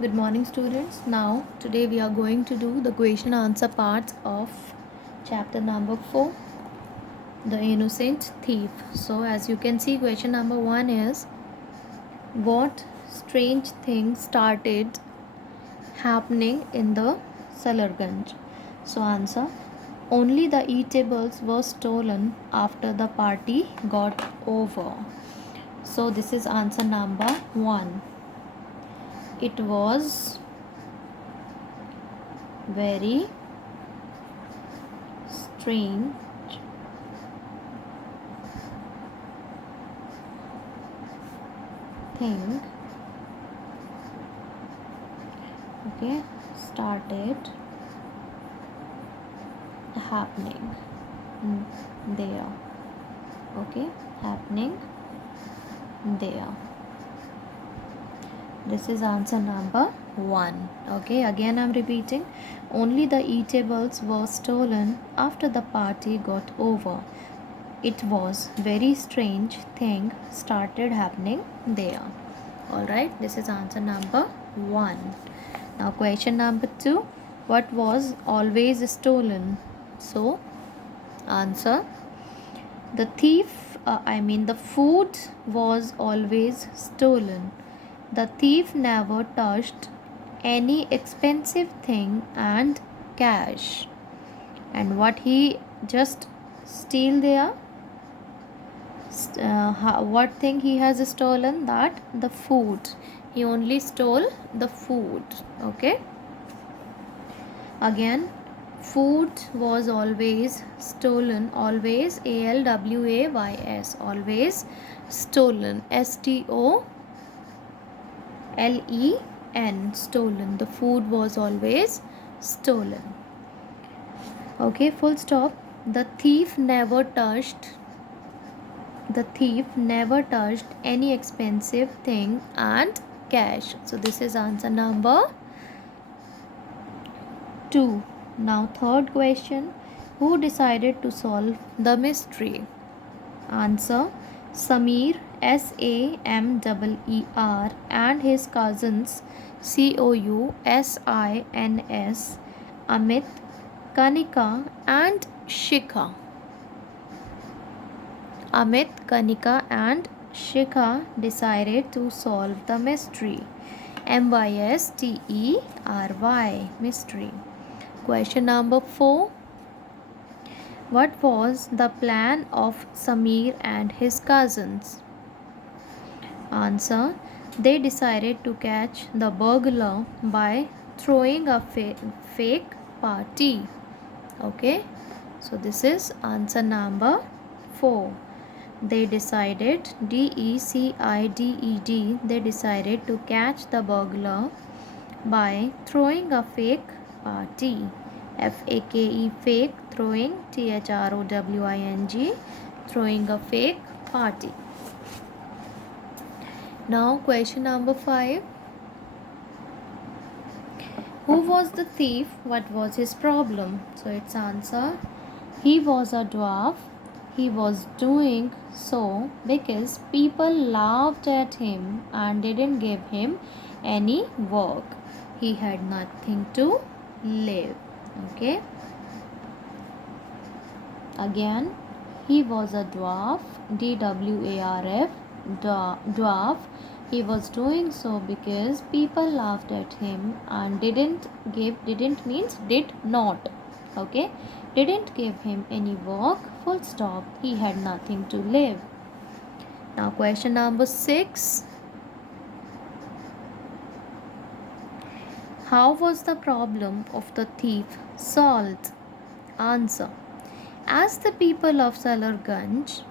Good morning, students. Now, today we are going to do the question answer part of chapter number 4, The Innocent Thief. So, as you can see, question number 1 is, what strange thing started happening in the Salarganj? So, answer, only the eatables were stolen after the party got over. So, this is answer number 1. It was very strange thing started happening there. Happening there. This is answer number 1. Again I'm repeating, only the eatables were stolen after the party got over. It was very strange thing started happening there. Alright, this is answer number 1. Now question number 2, what was always stolen? So answer, the the food was always stolen. The thief never touched any expensive thing and cash. And what he just steal there? What thing he has stolen? That the food. He only stole the food. Again, food was always stolen. Always, ALWAYS. Always stolen. STOLEN. Stolen. The food was always stolen. Full stop. The thief never touched any expensive thing and cash. So this is answer number 2. Now third question, who decided to solve the mystery? Answer, Sameer, SAMEER, and his cousins COUSINS, Amit, Kanika and Shikha. Amit, Kanika and Shikha decided to solve the mystery. MYSTERY, mystery. Question number 4. What was the plan of Sameer and his cousins? Answer, they decided to catch the burglar by throwing a fake party. So this is answer number 4. They decided, DECIDED, they decided to catch the burglar by throwing a fake party. FAKE, fake, throwing, THROWING, throwing a fake party. Now question number 5. Who was the thief? What was his problem? So its answer, he was a dwarf. He was doing so because people laughed at him and didn't give him any work. He had nothing to live. Again, he was a dwarf, DWARF, dwarf. He was doing so because people laughed at him and didn't give him any work, full stop. He had nothing to live. Now question number 6. How was the problem of the thief solved? Answer, as the people of Salarganj,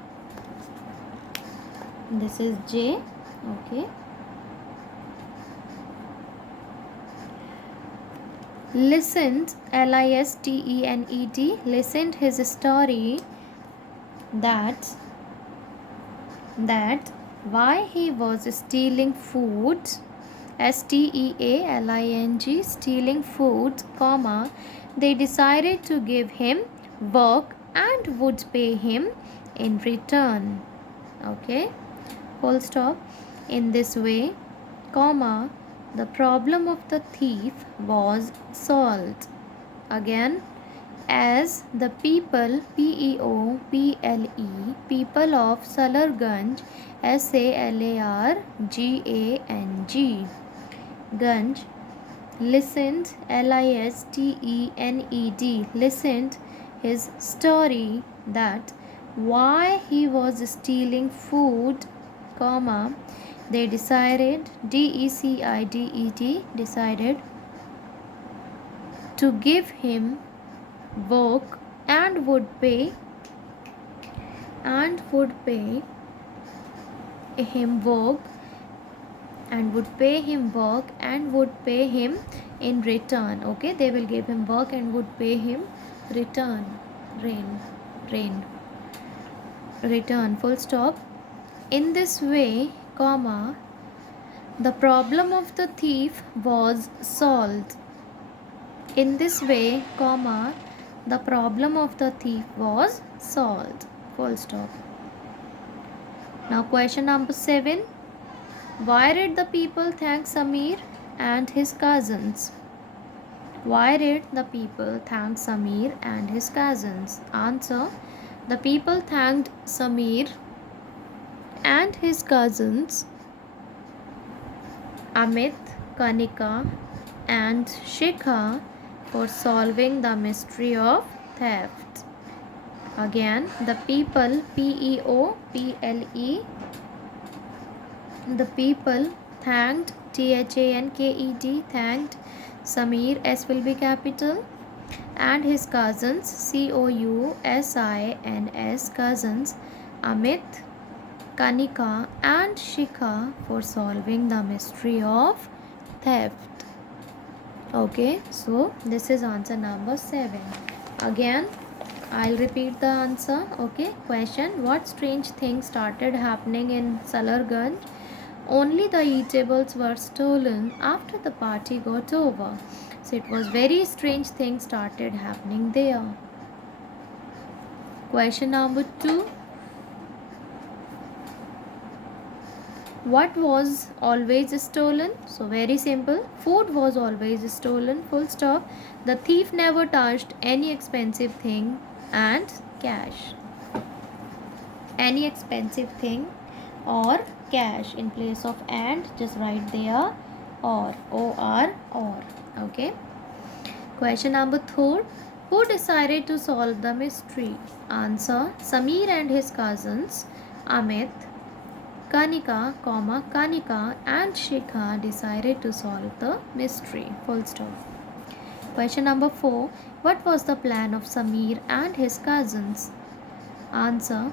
this is J, listened, LISTENED, listened his story that why he was stealing food, STEALING, stealing food, they decided to give him work and would pay him in return. Full stop. In this way, the problem of the thief was solved. Again, as the people, P-E-O-P-L-E, people of Salarganj, S-A-L-A-R-G-A-N-G, Ganj, listened, L-I-S-T-E-N-E-D, listened his story that why he was stealing food, comma, they decided, D-E-C-I-D-E-D, decided to give him work and would pay him work and would pay him in return. Okay, they will give him work and would pay him return. Return, full stop. In this way, comma, the problem of the thief was solved. In this way, comma, the problem of the thief was solved, full stop. Now question number 7. Why did the people thank Samir and his cousins? Why did the people thank Samir and his cousins? Answer. The people thanked Samir and his cousins Amit, Kanika and Shikha for solving the mystery of theft. Again, the people, P-E-O-P-L-E, the people thanked, T-H-A-N-K-E-D, thanked Samir, S will be capital, and his cousins, C-O-U-S-I-N-S, cousins, Amit, Kanika and Shikha for solving the mystery of theft. Okay, so this is answer number 7. Again, I'll repeat the answer. Okay, question. What strange thing started happening in Salarganj? Only the eatables were stolen after the party got over. So it was very strange thing started happening there. Question number 2. What was always stolen? So very simple. Food was always stolen, full stop. The thief never touched any expensive thing and cash. Any expensive thing or cash. In place of and, just write there or. Okay. Question number 3. Who decided to solve the mystery? Answer. Samir and his cousins Amit, Kanika, and Shikha decided to solve the mystery. Full stop. Question number 4. What was the plan of Samir and his cousins? Answer.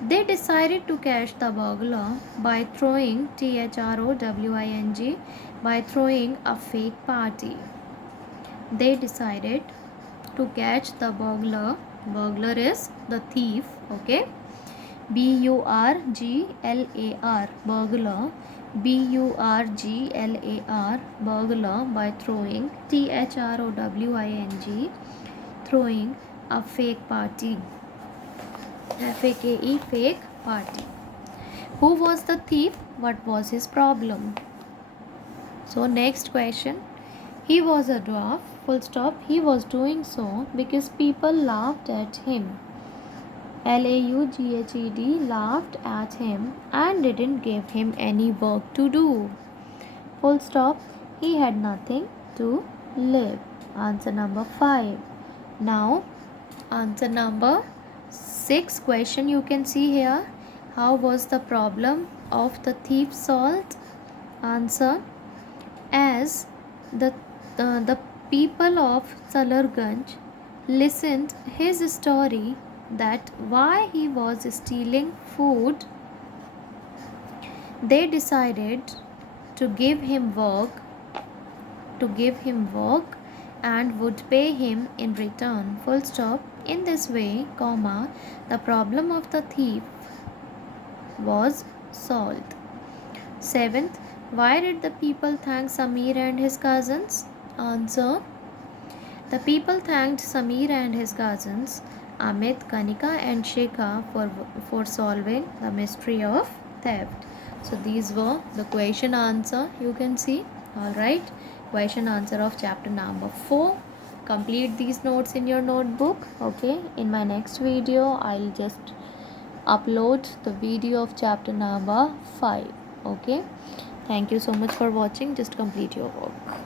They decided to catch the burglar by throwing, THROWING, by throwing a fake party. They decided to catch the burglar. Burglar is the thief. Okay. B-U-R-G-L-A-R, burglar, B-U-R-G-L-A-R, burglar, by throwing, T-H-R-O-W-I-N-G, throwing a fake party, F-A-K-E, fake party. Who was the thief? What was his problem? So next question. He was a dwarf, full stop. He was doing so because people laughed at him. L-A-U-G-H-E-D, laughed at him and didn't give him any work to do. Full stop. He had nothing to live. Answer number 5. Now, answer number 6 question you can see here. How was the problem of the thief solved? Answer. As the people of Salarganj listened his story that why he was stealing food, they decided to give him work and would pay him in return. Full stop. In this way, comma, the problem of the thief was solved. 7th. Why did the people thank Samir and his cousins? Answer. The people thanked Samir and his cousins Amit, Kanika and Shikha for solving the mystery of theft. So these were the question answer you can see. All right, question answer of chapter number 4. Complete these notes in your notebook. Okay, in my next video I'll just upload the video of chapter number 5. Okay, thank you so much for watching. Just complete your work.